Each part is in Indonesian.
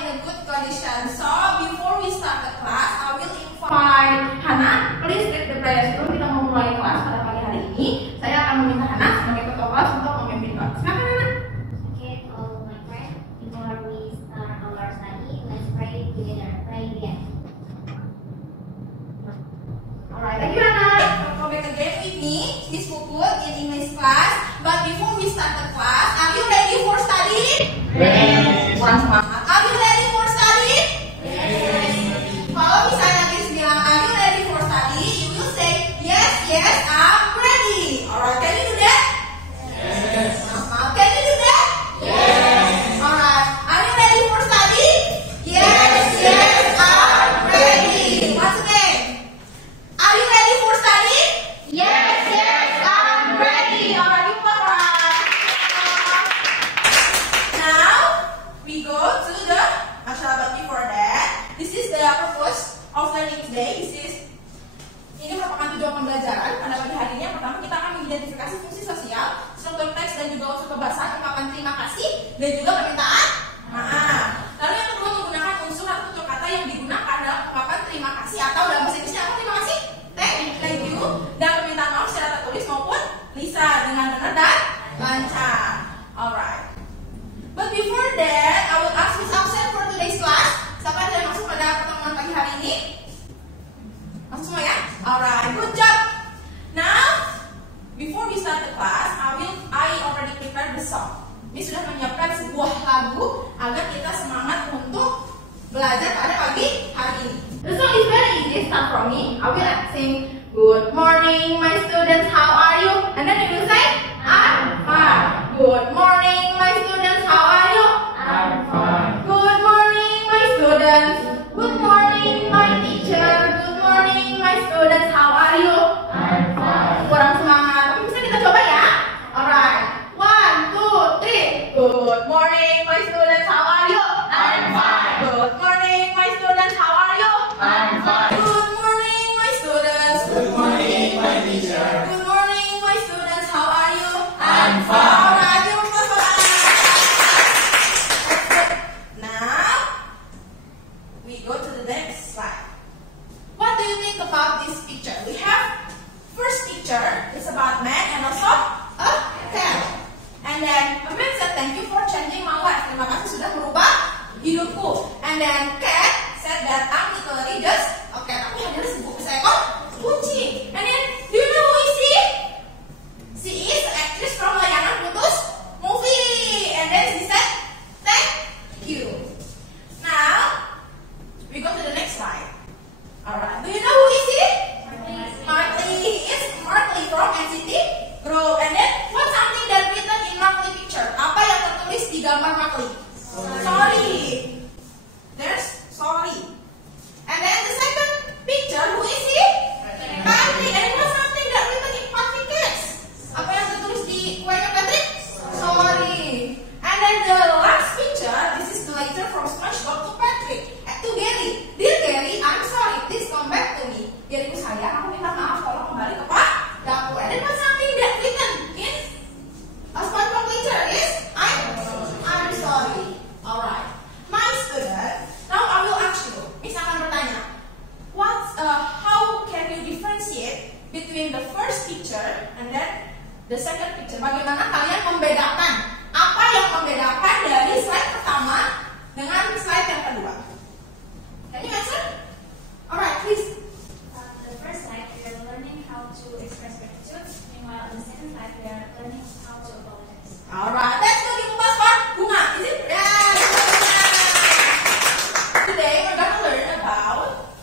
in a good condition. So before we start the class, I will invite Hana. Please read the prayer. Sebelum kita mau mulai kelas pada pagi hari ini, saya akan meminta Hana sebagai ketua kelas untuk memimpin kelas. Silakan Hana. Okay, all my friends, before we start our study, let's pray together. Pray again. Alright, thank you Hana. Come back again with me, Miss Puput in English class. But before we start the class, are you ready for study? Yes. Kurang semangat. Are you ready for study? Yes. Kalau misalnya Miss bilang, are you ready for study? You will say, yes, yes, I'm ready. Alright, can you do that? Yes. Can you do that? Yes. Alright, are you ready for study? Yes, yes, I'm ready. Once again, are you ready for study? Yes, yes, I'm ready. Alright, you clap. Now we go to the acara, but before that, this is the purpose of learning today. Ini merupakan tujuan pembelajaran pada pagi hari ini. Yang pertama, kita akan mengidentifikasi fungsi sosial, struktur teks dan juga unsur kebahasaan, ungkapan terima kasih dan juga permintaan maaf. Lalu yang kedua, menggunakan unsur atau tutur kata yang digunakan dalam ungkapan terima kasih atau dalam bahasa Inggrisnya apa? Terima kasih, thank you, dan permintaan maaf secara tertulis maupun lisan dengan benar dan lancar. Alright. But before that, I will ask Miss Absen for today's class. Siapa yang sudah masuk pada pertemuan pagi hari ini? Masuk semua ya? Alright, good job. Now, before we start the class, I already prepared the song. Ini sudah menyiapkan sebuah lagu agar kita semangat untuk belajar pada pagi hari ini. The song is very easy. Start from me. I will sing, good morning, my students. How are you? And then you will say, I'm fine. Good morning, my students. How are you? I'm fine. Good morning, my students. Good morning, my teacher. Good morning, my students. How are you? I'm fine. Kurang semangat, tapi bisa kita coba ya. Alright, 1, 2, 3. Good morning, my students. How are you? I'm fine. Good morning, my students. How are you? I'm fine. Good morning, my students. Good morning, my teacher. Good morning, my students. How are you? I'm fine. Alright, give them a clap. Now we go to the next slide. What do you think about this picture? We have first picture is about man and also a cat. And then a man said, thank you for changing my life. Terima kasih sudah merubah hidupku. And then cat said that I'm literally just a cat. Aku hanya seekor kucing. And then do you know who is she? She is the actress from Layangan Putus movie. And then she said, thank you. Now we go to the next slide. Alright, do you know who is he? Martley. He is Martley from NCT Group. And then what's something that written in Martley picture? Apa yang tertulis di gambar Martley? Sorry. There's sorry. And then the second picture, who is he? Patrick. And what's something that written in Patrick cakes? Apa yang tertulis di kuenya Patrick? Sorry. And then the last picture, this is the letter from SpongeBob to Patrick. To Gary. Dear Gary, I'm sorry. Please come back to me. Garyku sayang, aku minta maaf. Tolong kembali ke Pak dapur. And then what's something that written in a SpongeBob picture is I'm sorry. Alright. My student, now I will ask you. Miss akan bertanya. How can you differentiate between the first picture and then the second picture? Bagaimana kalian membedakan? Apa yang membedakan dari slide pertama dengan slide yang kedua? Can you answer? Alright, please. The first slide, we are learning how to express gratitude. Meanwhile, on the second slide, we are learning how to apologize. Alright, let's go to Bunga Spot. Bunga, is it? Yes. Today we're gonna learn about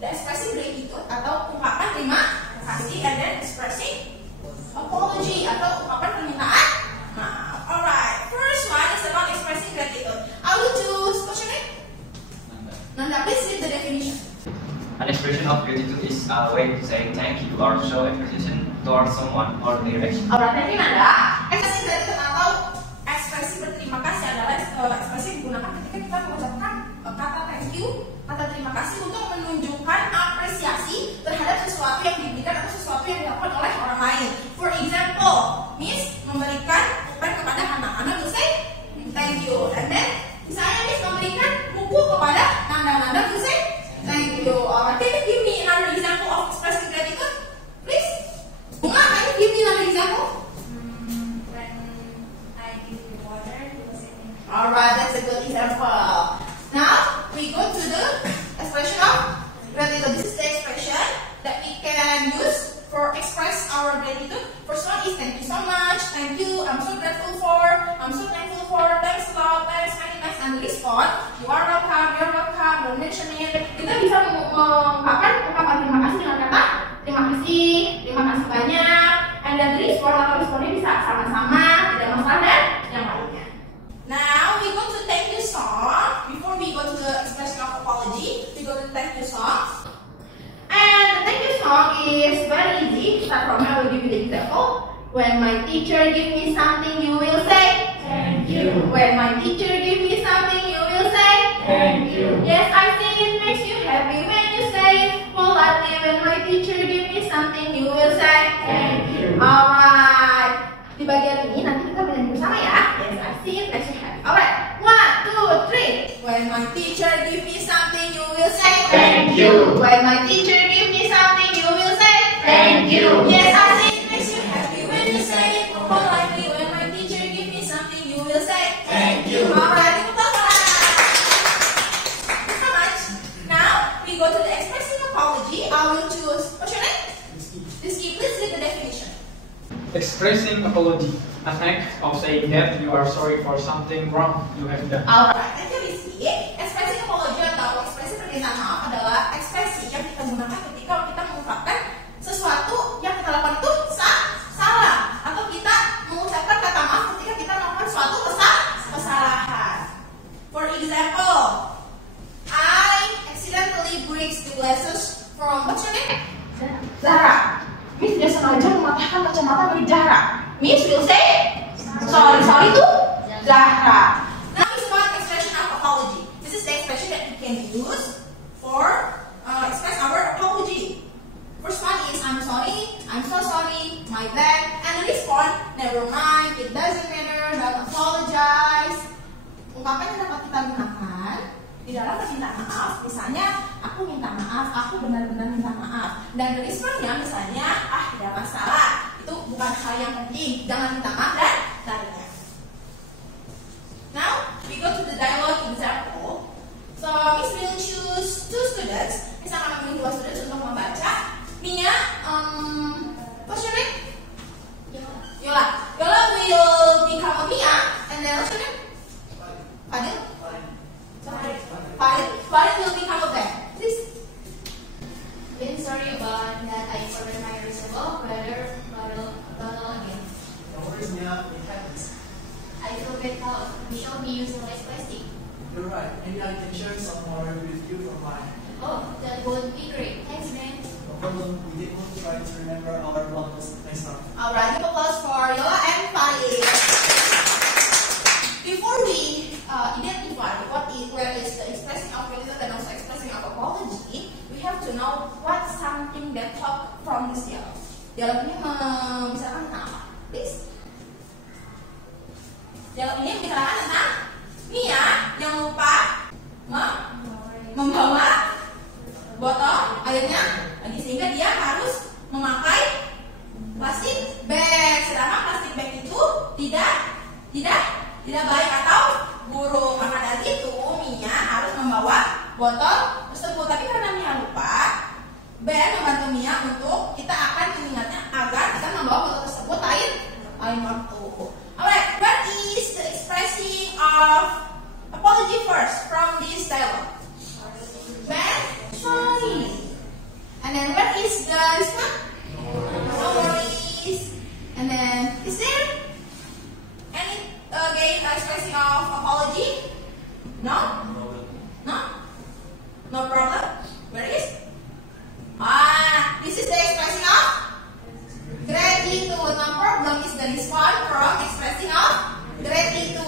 the expressing gratitude atau ungkapan terima kasih and then expressing apology atau ungkapan permintaan maaf. Alright, first one is about expressing gratitude. I will choose question it. Nanda, please read the definition. An expression of gratitude is a way to say thank you or show appreciation towards someone or their action. Alright, thank you Nanda. Ekspresi gratitude atau ekspresi berterima kasih adalah ekspresi yang digunakan ketika kita mengucapkan kata thank you, kata terima kasih untuk menunjukkan apresiasi terhadap sesuatu yang diberikan atau sesuatu yang dilakukan oleh orang lain. For example, Miss memberikan pulpen kepada Hana. Hana will say thank you. And then misalnya Miss memberikan When my teacher give me something, you will say Thank you. When my teacher give me something, you will say Thank you. Yes, I think it makes you happy when you say it politely. When my teacher give me something, you will say Thank you. Alright. Di bagian ini nanti kita belajar bersama ya. Yes, I see it makes you happy. Alright. 1, 2, 3. When my teacher give me something, you will say Thank you. When my teacher give me something, you will say Thank you. Yes, I see it makes you happy when you say it politely. When my teacher give me something, you will say Thank you. Alright, tepuk tangan. Thank you so much. Now we go to the expressing apology. I will choose. What's your name? Rizky. Please read the definition. Expressing apology, an act of saying that you are sorry for something wrong you have done. Alright, thank you Rizky. Expressing apology atau ekspresi permintaan maaf adalah ekspresi yang kita gunakan ketika kita mengungkapkan sesuatu yang kita lakukan itu salah, atau kita mengucapkan kata maaf ketika kita melakukan suatu kesalahan. For example, I accidentally breaks the glasses from what's your name? Zahra. Miss tidak sengaja mematahkan kacamata dari Zahra. Miss will say sorry to Zahra. Now is about expression of apology. This is the expression that we can use for express our apology. First one is I'm sorry, I'm so sorry, my bad, and the response never mind, it doesn't matter, don't apologize. Ungkapan yang dapat kita gunakan di dalam permintaan maaf, misalnya aku minta maaf, aku benar-benar minta maaf, dan the response-nya misalnya tidak masalah, itu bukan hal yang penting, jangan minta maaf dan lainnya. Now we go to the dialogue example. So Miss will choose 2 students. Miss akan memilih 2 students untuk membaca. Mia, what's your name? Yola. Yola will become a Mia, and then what's your name? Fadil. Farid will become a Ben. Please. Been sorry about that. I forgot my reservoir. Better bottle again. No worries, Mia. It happens. I forget how we should be using less plastic. You're right. Maybe I can share some more with you from mine. Oh, that would be great. Thanks, Ben. No problem. We did want to try to remember our bottles next time. Alright, give applause for Yola and Farid. Before we identify where is the expressing of gratitude and also expressing of apology, we have to know what's something that talk from this dialogue. Dialog ini membicarakan tentang apa? Please. Dialog ini membicarakan tentang Mia yang lupa membawa botol airnya lagi, sehingga dia harus memakai plastik bag. Sedangkan plastik bag itu tidak baik atau buruk. Maka dari itu Mia harus membawa botol tersebut. Tapi karena Mia lupa, Ben membantu Mia untuk kita akan mengingatnya agar kita membawa botol tersebut lain waktu. Alright, what is the expressing of apology first from this dialogue? Ben, sorry. And then what is the response? No worries. And then is there any again expressing of apology? No? No problem. Where is? This is the expressing of gratitude. No problem is the response from expressing of gratitude.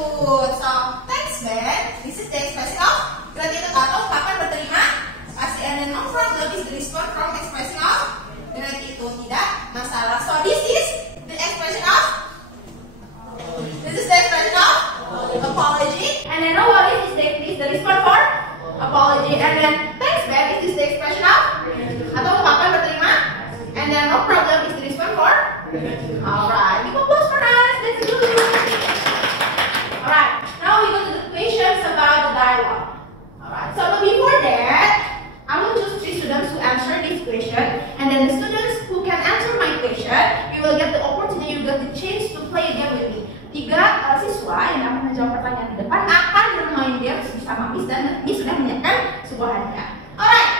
So thanks Ben. This is the expressing of gratitude atau ungkapan berterima kasih. And then no problem is the response from expressing of gratitude. Tidak masalah. So this is the expression of apology. And then no worries is the response for apology. And then thanks Ben is the expression of atau ungkapan berterima. And then no problem is the response for. Alright, give applause for us. That's good. Alright, now we go to the questions about the dialogue. Alright, so before that, I will choose 3 students to answer this question, and then the students who can answer my question, you will get the opportunity, you get the chance to play a game with me. 3 siswa yang akan menjawab pertanyaan di depan akan bermain game bersama Miss, dan Miss sudah menyiapkan sebuah hadiah. Alright,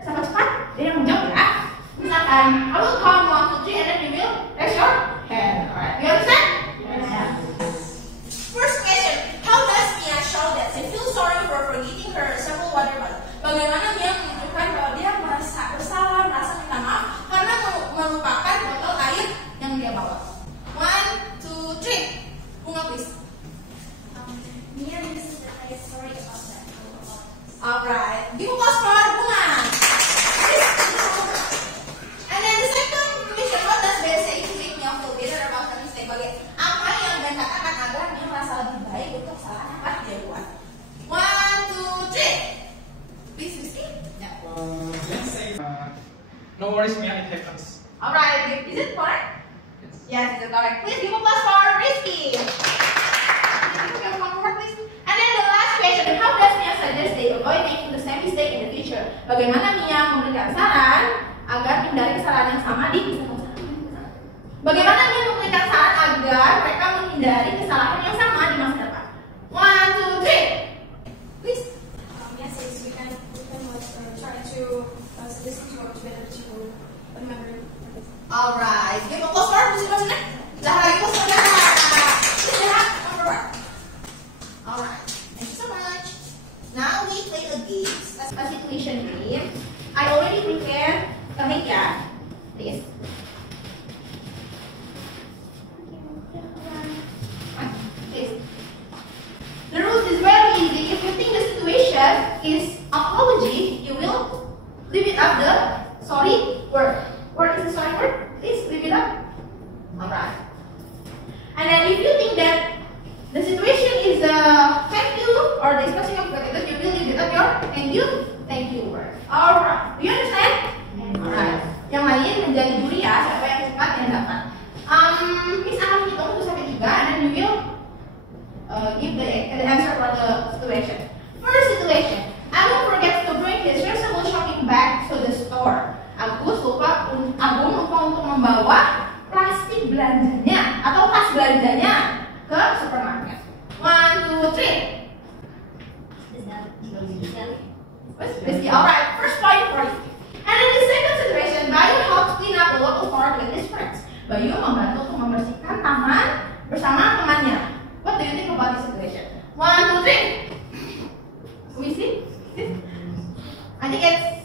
sama cepat dia yang menjawab ya. Misalkan, I will count 1, 2, 3, and then you will raise your hand. Alright, you understand? Yeah. First question, how does Mia show that she feels sorry for forgetting her several water bottles? Bagaimana Mia menunjukkan bahwa dia merasa bersalah, merasa minta maaf karena melupakan botol air yang dia bawa? Alright, give applause for Bunga. And then the second question, what does Ben say to make me feel better about the mistake? Apa yang Ben katakan agar dia merasa lebih baik untuk kesalahan apa dia buat? 1, 2, 3. Please, Rizky. Yeah. Let's say, no worries, Mia, it happens. Alright, is it correct? Yes, it's correct. Please give applause for Rizky. And then the last question, how does Mia suggest they avoid making the same mistake in the future? Bagaimana Mia memberikan saran agar menghindari kesalahan yang sama di masa depan? Bagaimana Mia memberikan saran agar mereka menghindari kesalahan yang sama di masa depan? 1, 2, 3. Please. Yes, we can try to listen to what better to remember. Alright, give applause for Rizky. Zahra, give applause for Zahra. Alright, thank you so much. Now we play a game, a situation game. I already prepared a media. Please. Please. The rules is very easy. If you think the situation is apology, you will leave it up the sorry word. What is the sorry word? Please leave it up. Alright. And then if you think that the situation is thank you or the expression of gratitude, you will leave it up your thank you word. Alright. Do you understand? Alright. Yang lain menjadi juri ya, siapa yang cepat yang dapat. Miss akan hitung 1 sampai 3 and then you will give the answer for the situation. First situation, Agung forgets to bring his reusable shopping bag to the store. Agung lupa untuk membawa plastik belanjanya atau tas belanjanya ke supermarket. 1, 2, 3. Rizky, alright. First point for Rizky. And in the second situation, Bayu helps clean up the local park with his friends. Bayu membantu untuk membersihkan taman bersama temannya. What do you think about this situation? 1, 2, 3. We see? I think it's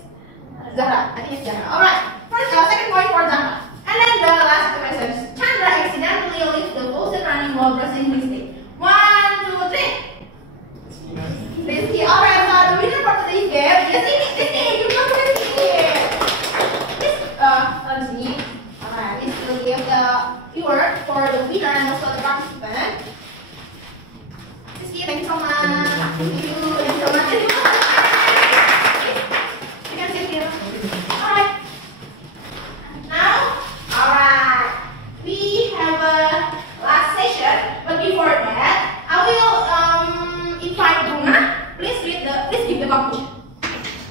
Zahra. Alright. Second point for Zahra. And then the last situation. Chandra accidentally leaves the faucet running while brushing his teeth. 1, 2, 3. Rizky. Alright, so the winner for today's game is Rizky. You come to Rizky. This di sini. Alright, this will give the keyword for the winner and also the participant. Rizky, thank you so much. Thank you so much. You can sit here. Alright. Now, alright. We have a last session, but before that, I will invite Bunga. Please give the conclusion.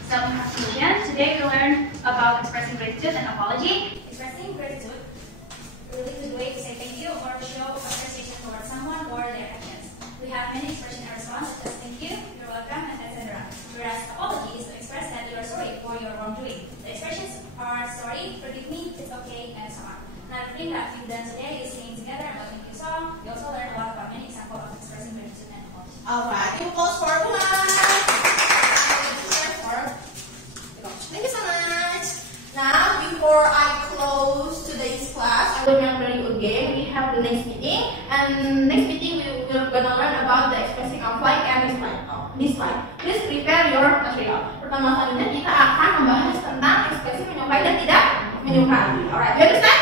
So, conclusion. Today we learned about expressing gratitude and apology. Expressing gratitude, a really good way to say thank you or show appreciation towards someone or their actions. We have many expressions in response such as thank you, you're welcome, and etc. Whereas apology is to express that you are sorry for your wrongdoing. The expressions are sorry, forgive me, it's okay, and so on. Another thing that we've done today is singing together about thank you song. We also learned a lot about many examples of expressing gratitude and apology. Alright, you applause for Bunga. Thank you so much. Now, before I close today's class, I will remember you again. We have the next meeting, and next meeting we will gonna learn about the expressing of like and dislike. Please prepare your material. Pertemuan selanjutnya kita akan membahas tentang ekspresi menyukai dan tidak menyukai. Alright, you understand?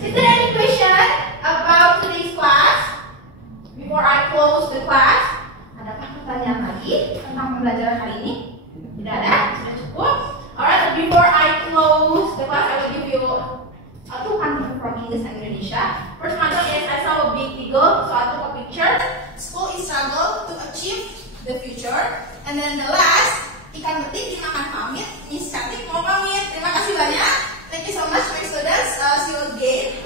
Is there any question about today's class? Before I close the class, adakah pertanyaan lagi tentang pembelajaran hari ini? Tidak ada? Sudah cukup? Alright, before I close the class, I will give you two content from English and Indonesia. First content is I saw a big eagle, so I took a picture. School is struggle to achieve the future. And then the last, ikan betik dimakan pamit. Miss Cantik mau pamit. Terima kasih banyak. Thank you so much, my students. See you again.